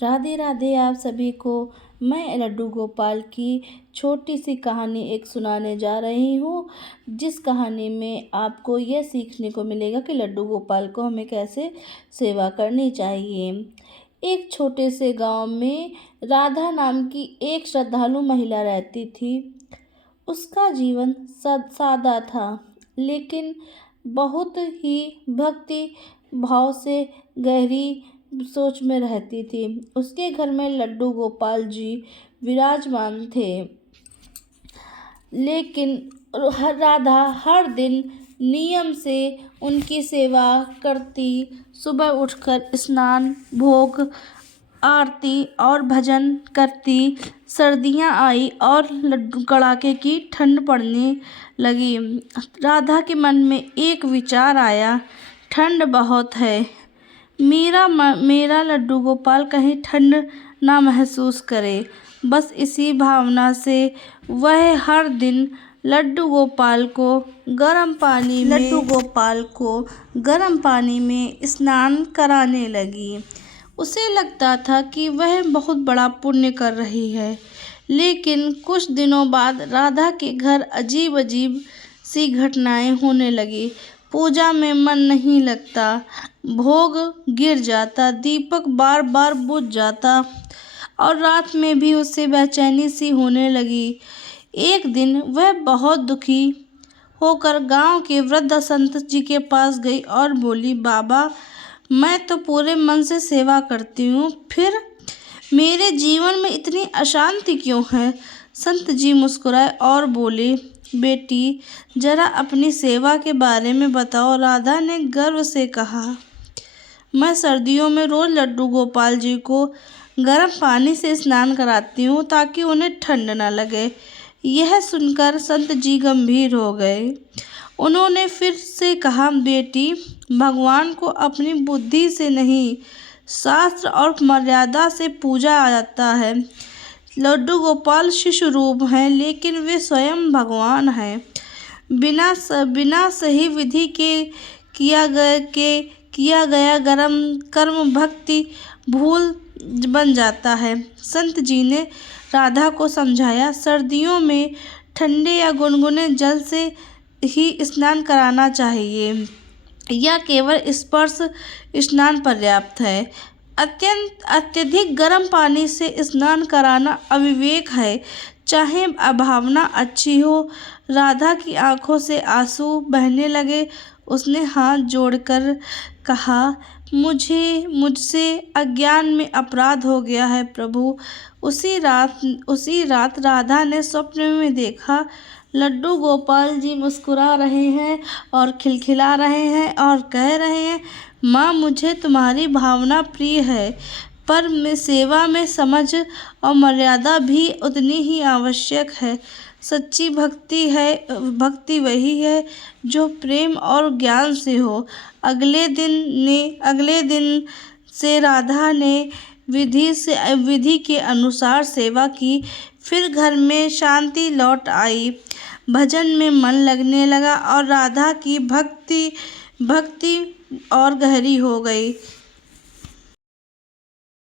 राधे राधे आप सभी को। मैं लड्डू गोपाल की छोटी सी कहानी एक सुनाने जा रही हूँ, जिस कहानी में आपको यह सीखने को मिलेगा कि लड्डू गोपाल को हमें कैसे सेवा करनी चाहिए। एक छोटे से गांव में राधा नाम की एक श्रद्धालु महिला रहती थी। उसका जीवन सादा था, लेकिन बहुत ही भक्ति भाव से गहरी सोच में रहती थी। उसके घर में लड्डू गोपाल जी विराजमान थे, लेकिन राधा हर दिन नियम से उनकी सेवा करती। सुबह उठकर स्नान, भोग, आरती और भजन करती। सर्दियाँ आई और कड़ाके की ठंड पड़ने लगी। राधा के मन में एक विचार आया, ठंड बहुत है, मेरा लड्डू गोपाल कहीं ठंड ना महसूस करे। बस इसी भावना से वह हर दिन लड्डू गोपाल को गर्म पानी में स्नान कराने लगी। उसे लगता था कि वह बहुत बड़ा पुण्य कर रही है। लेकिन कुछ दिनों बाद राधा के घर अजीब अजीब सी घटनाएं होने लगी। पूजा में मन नहीं लगता, भोग गिर जाता, दीपक बार बार बुझ जाता और रात में भी उसे बेचैनी सी होने लगी। एक दिन वह बहुत दुखी होकर गांव के वृद्ध संत जी के पास गई और बोली, बाबा, मैं तो पूरे मन से सेवा करती हूँ, फिर मेरे जीवन में इतनी अशांति क्यों है। संत जी मुस्कुराए और बोले, बेटी, जरा अपनी सेवा के बारे में बताओ। राधा ने गर्व से कहा, मैं सर्दियों में रोज लड्डू गोपाल जी को गर्म पानी से स्नान कराती हूँ ताकि उन्हें ठंड न लगे। यह सुनकर संत जी गंभीर हो गए। उन्होंने फिर से कहा, बेटी, भगवान को अपनी बुद्धि से नहीं, शास्त्र और मर्यादा से पूजा जाता है। लड्डू गोपाल शिशु रूप हैं, लेकिन वे स्वयं भगवान हैं। बिना सही विधि के किया गया कर्म भक्ति भूल बन जाता है। संत जी ने राधा को समझाया, सर्दियों में ठंडे या गुनगुने जल से ही स्नान कराना चाहिए, या केवल स्पर्श स्नान पर्याप्त है। अत्यधिक गर्म पानी से स्नान कराना अविवेक है, चाहे भावना अच्छी हो। राधा की आंखों से आंसू बहने लगे। उसने हाथ जोड़कर कहा, मुझसे अज्ञान में अपराध हो गया है प्रभु। उसी रात राधा ने स्वप्न में देखा, लड्डू गोपाल जी मुस्कुरा रहे हैं और खिलखिला रहे हैं और कह रहे हैं, माँ, मुझे तुम्हारी भावना प्रिय है, पर सेवा में समझ और मर्यादा भी उतनी ही आवश्यक है। सच्ची भक्ति वही है जो प्रेम और ज्ञान से हो। अगले दिन से राधा ने विधि के अनुसार सेवा की। फिर घर में शांति लौट आई, भजन में मन लगने लगा और राधा की भक्ति और गहरी हो गई।